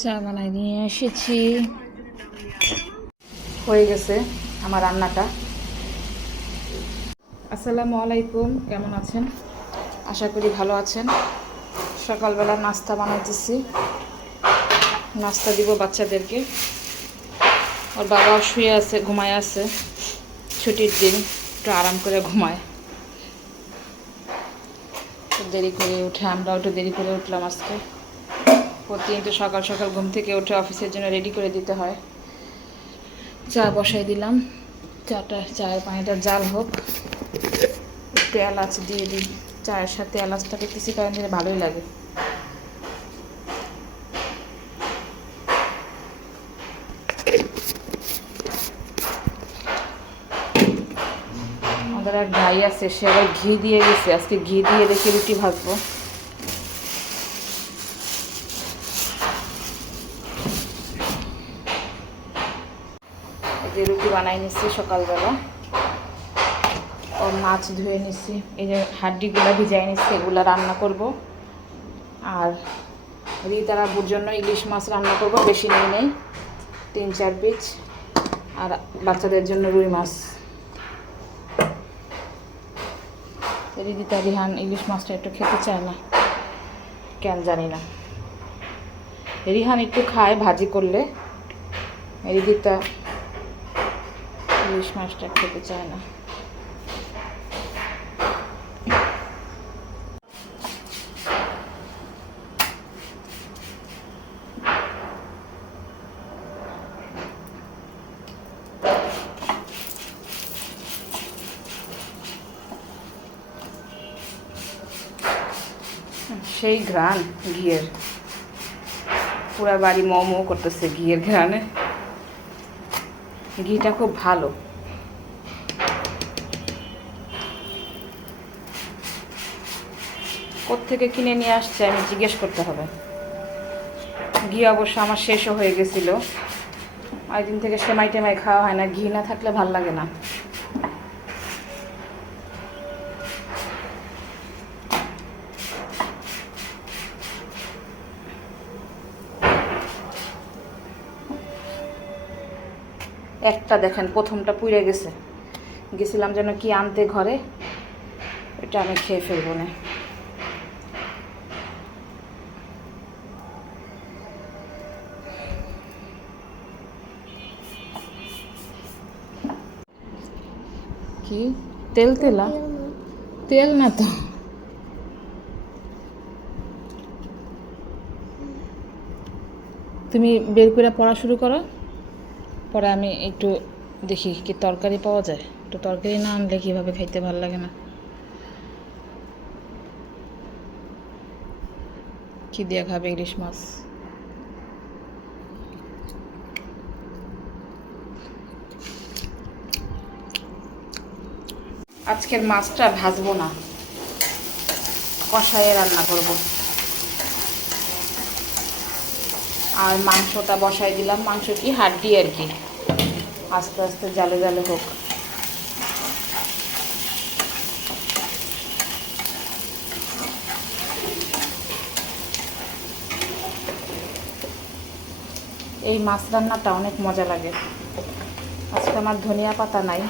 চা বানাই নিয়ে এসেছি, হয়ে গেছে আমার রান্নাটা। আসসালামু আলাইকুম, কেমন আছেন? আশা করি ভালো আছেন। সকালবেলা নাস্তা বানাইতেছি, নাস্তা দিব বাচ্চাদেরকে। ওর বাবা শুয়ে আছে, ঘুমায় আছে, ছুটির দিন একটু আরাম করে ঘুমায়। দেরি করে উঠে, আমরাও একটু দেরি করে উঠলাম আজকে। প্রতিদিন তো সকাল সকাল ঘুম থেকে উঠে অফিসের জন্য রেডি করে দিতে হয়। চা বসাই দিলাম, চায়ের পানিটা জাল হোক, একটু এলাচ দিয়ে দিই। চায়ের সাথে এলাচটাকে কিছু কারণ দিলে ভালোই লাগে। আমাদের এক ভাই আছে, সে আবার ঘি দিয়ে গেছে, আজকে ঘি দিয়ে রেখে রুটি ভাজবো। এই যে রুটি বানাই নিচ্ছি সকালবেলা। ও মাছ ধুয়ে নিচ্ছি, এই যে হাড্ডিগুলো ভিজাই নিচ্ছি, এগুলো রান্না করব। আর রিতার আব্বুর জন্য ইলিশ মাছ রান্না করব, বেশি নেই 3-4 পিস। আর বাচ্চাদের জন্য রুই মাছ। রিদিতা রিহান ইলিশ মাছটা একটু খেতে চায় না, কেন জানি না। রিহান একটু খায় ভাজি করলে, রিদিতা ইলিশ মাছটা খেতে চায় না। সেই ঘ্রাণ ঘিয়ের, পুরা বাড়ি মোমো করতেছে ঘিয়ের ঘ্রাণে। ঘিটা খুব ভালো। কোত্থেকে কিনে নিয়ে আসছে আমি জিজ্ঞেস করতে হবে। ঘি অবশ্য আমার শেষও হয়ে গেছিলো, ওই দিন থেকে সেমাই টেমাই খাওয়া হয় না, ঘি না থাকলে ভাল লাগে না। একটা দেখেন প্রথমটা পুড়ে গেছে, গেছিলাম যেন কি আনতে ঘরে, এটা আমি খেয়ে ফেলবো না। কি তেল তেলা? তেল না তো। তুমি বের করে পড়া শুরু করো, পরে আমি একটু দেখি কি তরকারি পাওয়া যায়। একটু তরকারি না আনলে কীভাবে খাইতে ভালো লাগে না। কি দিয়ে খাবে ইলিশ মাছ? আজকের মাছটা ভাজবো না, কষায়ে রান্না করব। আর মাংসটা বসাই দিলাম, মাংস কি হাড্ডি আর কি, আস্তে আস্তে জালে জালে হোক। এই মাছ রান্নাটা অনেক মজা লাগে। আজকে আমার ধনিয়া পাতা নাই,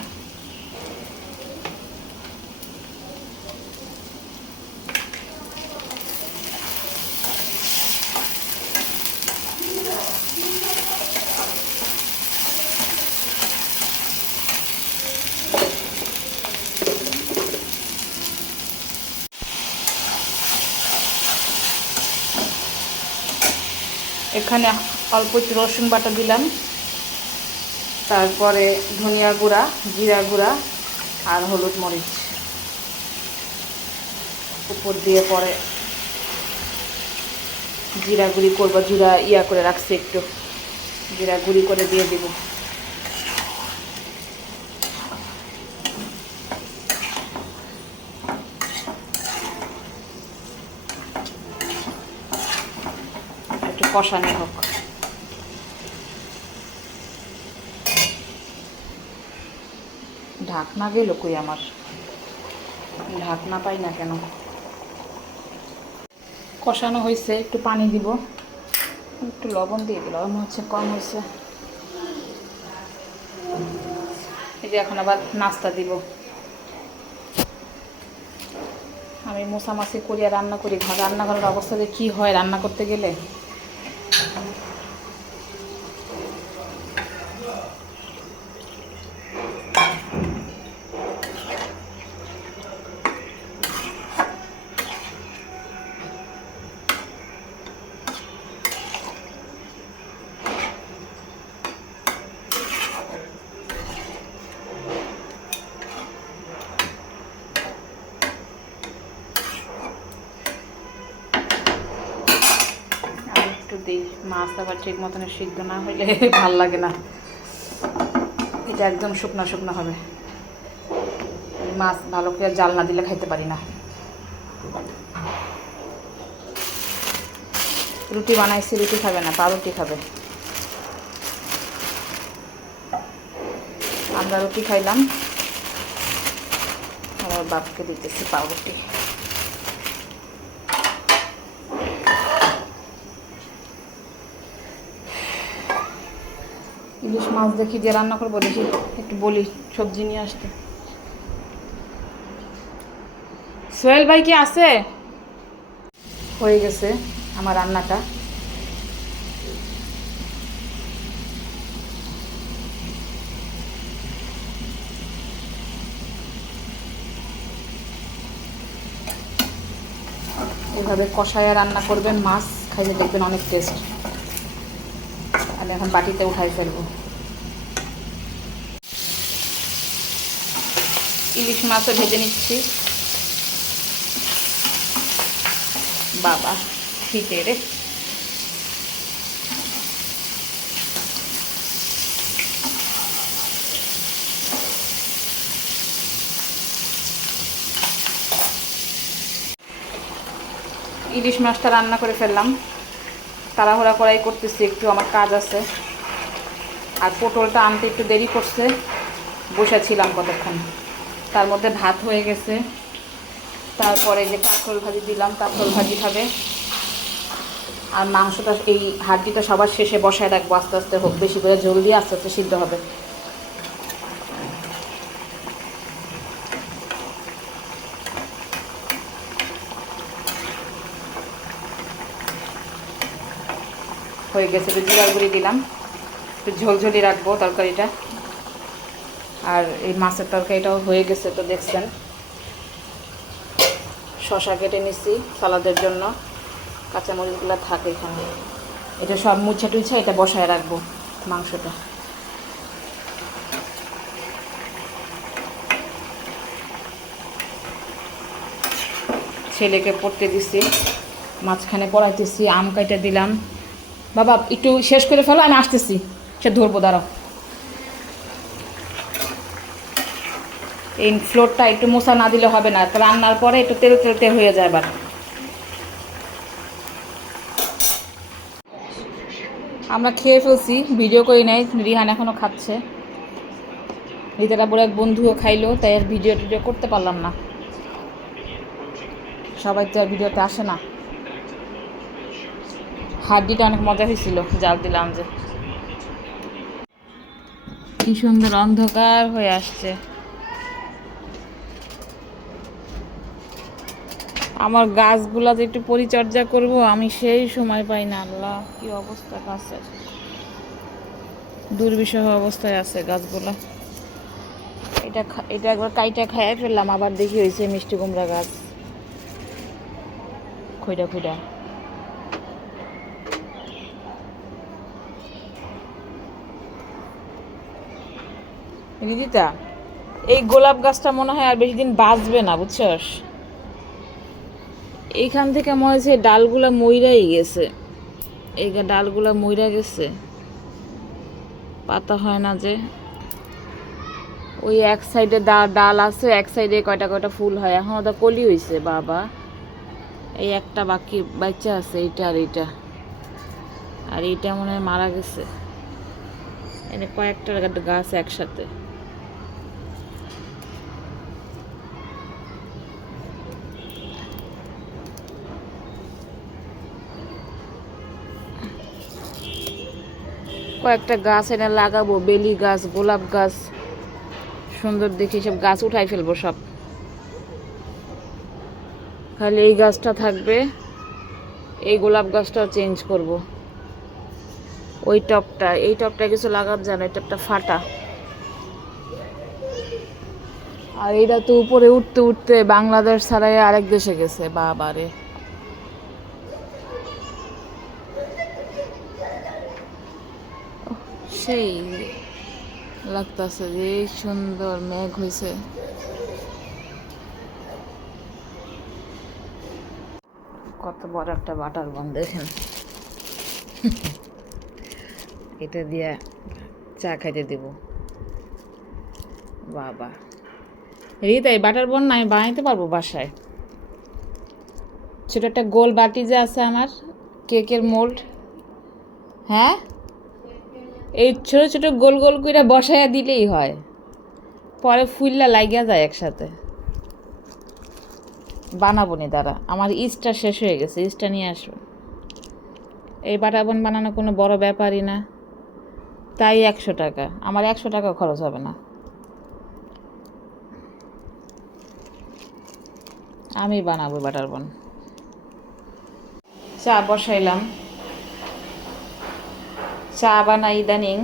এখানে অল্প একটু রসুন বাটা দিলাম, তারপরে ধনিয়া গুঁড়া, জিরা গুঁড়া আর হলুদ মরিচ উপর দিয়ে, পরে জিরা গুঁড়ি করবো, জিরা করে রাখছি, একটু জিরা গুঁড়ি করে দিয়ে দিব। একটু কষানো হোক। ঢাকনা গেল কই আমার, ঢাকনা পাই না কেন। কষানো হয়েছে, একটু পানি দিব, একটু লবণ দিয়ে দিলাম, মনে হচ্ছে কম হয়েছে। এই যে এখন আবার নাস্তা দিব। আমি মোছামাছি করি আর রান্না করি, রান্নাঘরের অবস্থা যে কী হয় রান্না করতে গেলে। একটু দিই, মাছ আবার ঠিক মতন সিদ্ধ না হইলে ভাল লাগে না। এটা একদম শুকনো শুকনো হবে, মাছ ভালো করে জাল না দিলে খাইতে পারি না। রুটি বানাইছি, রুটি খাবে না, পাউরুটি খাবে। আমরা রুটি খাইলাম, আমার বাপকে দিতেছি পাউরুটি। ইলিশ মাছ দেখি যে রান্না করবো, দেখি একটু বলি সবজি নিয়ে আসতে। সোহেল ভাই কি আছে? হয়ে গেছে আমার রান্নাটা। এভাবে কষায়া রান্না করবেন, মাছ খাইলে দেখবেন অনেক টেস্ট। আমি এখন বাটিতে উঠাই ফেলবো। ইলিশ মাছও ভেজে নিচ্ছি। বাবা ফিটে রে। ইলিশ মাছটা রান্না করে ফেললাম, তাড়াহুড়া করাই করতেছি, একটু আমার কাজ আছে। আর পটলটা আনতে একটু দেরি করছে, বসেছিলাম কতক্ষণ, তার মধ্যে ভাত হয়ে গেছে। তারপরে যে কাঁকরোল ভাজি দিলাম, কাঁকরোল ভাজি খাবে। আর মাংসটা, এই হাড্ডিটা সবার শেষে বসায় রাখবো, আস্তে আস্তে হোক, বেশি করে ঝোল দিয়ে আস্তে আস্তে সিদ্ধ হবে। হয়ে গেছে, একটু জিরার গুঁড়ি দিলাম, একটু ঝোলঝোলি রাখবো তরকারিটা। আর এই মাছের তরকারিটাও হয়ে গেছে, তো দেখছেন। শসা কেটে নিচ্ছি সালাদের জন্য, কাঁচামরিচগুলো থাকে এখানে। এটা সব মুছা টুছা এটা বসায় রাখবো মাংসটা। ছেলেকে পড়তে দিচ্ছি, মাঝখানে পড়াইতেছি, আম কাইটা দিলাম। বাবা একটু শেষ করে ফেলো, আমি আসতেছি, সে ধরবো, দাঁড়াও। এই ফ্লোরটা একটু মোছা না দিলে হবে না, রান্নার পরে একটু তেল তেলতে হয়ে যায়। এবার আমরা খেয়ে ফেলছি, ভিডিও করি নাই, রিহান এখনও খাচ্ছে। রিতারা বলে এক বন্ধুও খাইলো, তাই আর ভিডিও টিডিও করতে পারলাম না। সবাই তো আর ভিডিওতে আসে না। হাড্ডিটা অনেক মজা হয়েছিল, জাল দিলাম যে। কি সুন্দর অন্ধকার হয়ে আসছে। আমার গাছগুলা যে একটু পরিচর্যা করব, আমি সেই সময় পাই না। আল্লাহ কি অবস্থা গাছের, দুর্বিষহ অবস্থায় আছে গাছগুলা। এটা একবার কাইটা খাইয়ে ফেললাম, আবার দেখি হয়েছে মিষ্টি কুমড়া গাছ, খইডা খইডা। রিদিতা, এই গোলাপ গাছটা মনে হয় আর বেশি দিন বাঁচবে না, বুঝছস। এইখান থেকে মনে হচ্ছে ডালগুলা মইরাই গেছে, এই ডালগুলা মইরা গেছে, পাতা হয় না যে। ওই এক সাইডে ডাল আছে, এক সাইডে কয়টা কয়টা ফুল হয়, এখন ওটা কলি হয়েছে। বাবা এই একটা বাকি বাচ্চা আছে, এইটা আর এইটা, আর এইটা মনে হয় মারা গেছে। এনে কয়েকটা গাছ একসাথে। কয়েকটা গাছ এনে লাগাবো, বেলি গাছ, গোলাপ গাছ, সুন্দর দেখে সব গাছ উঠাই ফেলবো সব। খালি এই গাছটা থাকবে, এই গোলাপ গাছটাও চেঞ্জ করব। এই টপটা কিছু লাগাতে যায় না, এই টপটা ফাটা। আর এইটা তো উপরে উঠতে উঠতে বাংলাদেশ ছাড়াই আরেক দেশে গেছে, বাবারে। সেই লাগতেছে যে সুন্দর মেঘ হয়েছে। কত বড় একটা বাটার বন দেখেন। এটা দিয়ে চা খাইতে দেব। বাবা রিতা, এই বাটার বন না আমি বানাইতে পারবো বাসায়। ছোট একটা গোল বাটি যে আছে আমার, কেকের মোল্ড, হ্যাঁ, এই ছোট ছোট গোল গোল করে বসাইয়া দিলেই হয়, পরে ফুললা লাগিয়া যায় একসাথে। বানাবো নি দাঁড়া, আমার ইস্টটা শেষ হয়ে গেছে, ইস্টটা নিয়ে আসবো। এই বাটার বন বানানো কোনো বড় ব্যাপারই না, তাই 100 টাকা, আমার 100 টাকা খরচ হবে না। আমি বানাবো বাটার বন। চা বসাইলাম, চা বানাই ইদানিং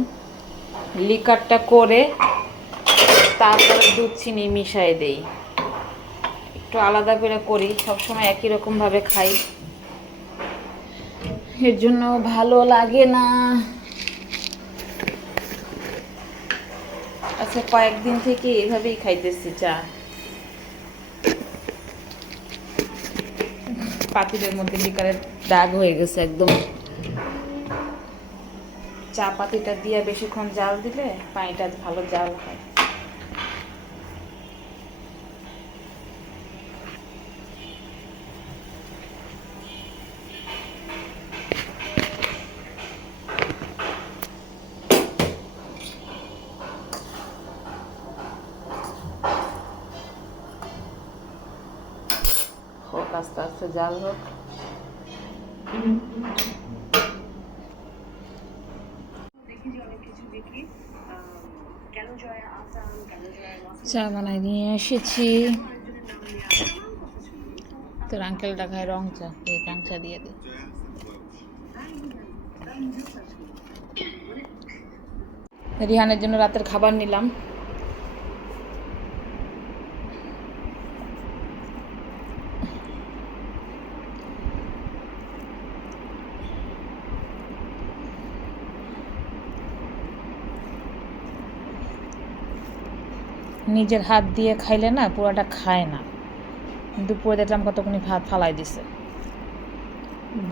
লিকারটা করে তারপরে দুধ চিনি মিশাই দেই, একটু আলাদা করে করি, সবসময় একই রকমভাবে খাই, এর জন্য ভালো লাগে না। আচ্ছা, কয়েকদিন থেকে এভাবেই খাইতেছি চা। পাতিলের মধ্যে লিকারের দাগ হয়ে গেছে একদম। চা পাতিটা দিয়ে বেশিক্ষণ জাল দিলে পানিটা ভালো জাল হয়। হোক, আস্তে আস্তে জাল হোক। চা বানাই নিয়ে এসেছি, তোর আঙ্কেলটা খায় রং চা, এই রং চা দিয়ে দে। রিহানের জন্য রাতের খাবার নিলাম। নিজের হাত দিয়ে খাইলে না পুরোটা খায় না, দুপুরে দেখলাম কতক্ষণ ভাত ফালাই দিছে।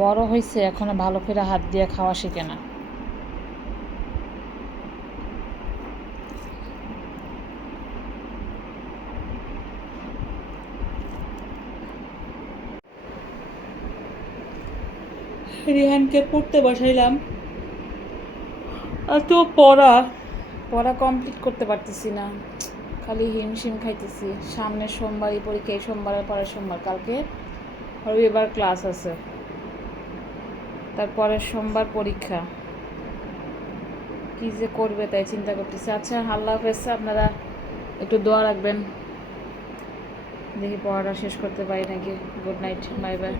বড় হয়েছে এখনো ভালো করে হাত দিয়ে খাওয়া শিখে না। রিহানকে পড়তে বসাইলাম, আর তো পড়া কমপ্লিট করতে পারতেছি না, খালি হিমশিম খাইতেছি। সামনের সোমবারই পরীক্ষা, এই সোমবারের পরের সোমবার, কালকে রবিবার ক্লাস আছে, তারপরের সোমবার পরীক্ষা। কী যে করবে তাই চিন্তা করতেছি। আচ্ছা, আল্লাহ হাফেজ, আপনারা একটু দোয়া রাখবেন, দেখি পড়াটা শেষ করতে পারি নাকি। Good night, bye bye.